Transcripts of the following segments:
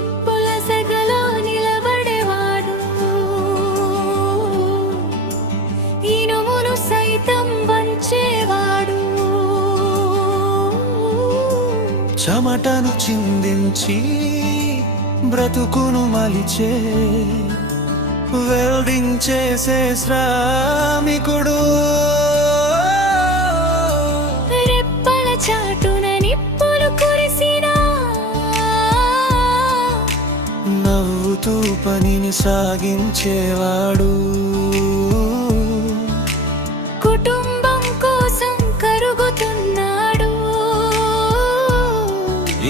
నిప్పుల సెగలో నిలబడేవాడు, ఇనుమును సైతం వంచేవాడు. చెమటను చిందించి బ్రతుకును మలిచే వెల్డింగ్ చేసే శ్రామికుడు. రెప్పల చాటున నిప్పులు కురిసినా నవ్వుతూ పనిని సాగించేవాడు. కుటుంబం కోసం కరుగుతున్నాడు,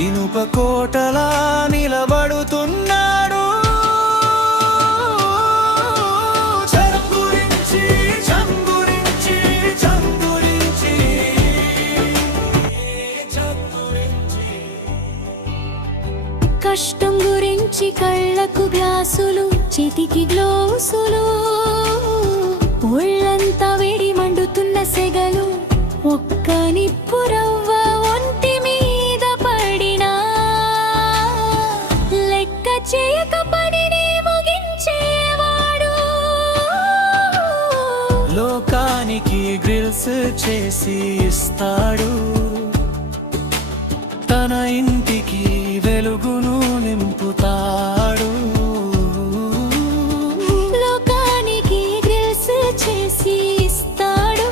ఇనుప కోటలా నిలబడుతున్నాడు. కష్టం గురించి కళ్ళకు గ్లాసులు, చేతికి గ్లోసులు, ఒళ్ళంతా వేడి మండుతున్న సెగలు. ఒక్క నిప్పు రవ్వ ఒంటి మీద పడినా లెక్క చేయక పనిని ముగించేవాడు. లోకానికి గ్రిల్స్ చేసి ఇస్తాడు, తన ఇంటికి వెలుగును నింపుతాడు. లోకానికి గ్రిల్స్ చేసి ఇస్తాడు,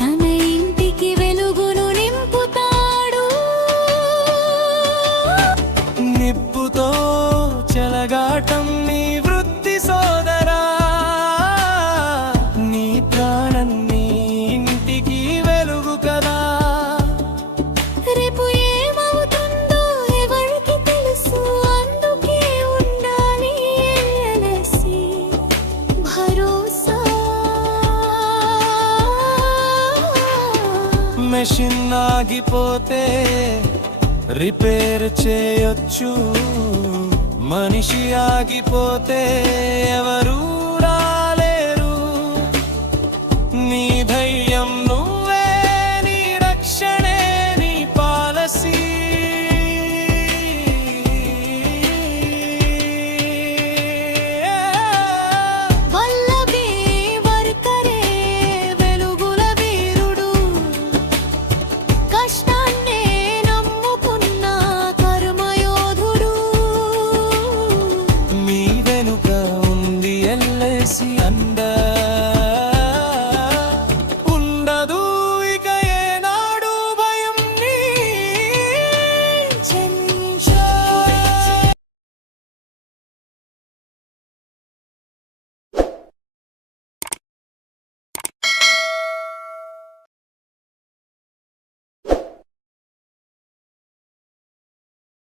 తన ఇంటికి వెలుగును నింపుతాడు. నిప్పుతో చెలగాటం నీ వృత్తి సోదరా, నీ ప్రాణం నీ ఇంటికి వెలుగు కదా. రేపు ఏమవుతుందో ఎవరికి తెలుసు, అందుకే ఉండాలి అనేసి భరోసా. మెషిన్ ఆగిపోతే రిపేర్ చేయొచ్చు, మనిషి ఆగిపోతే ఎవరు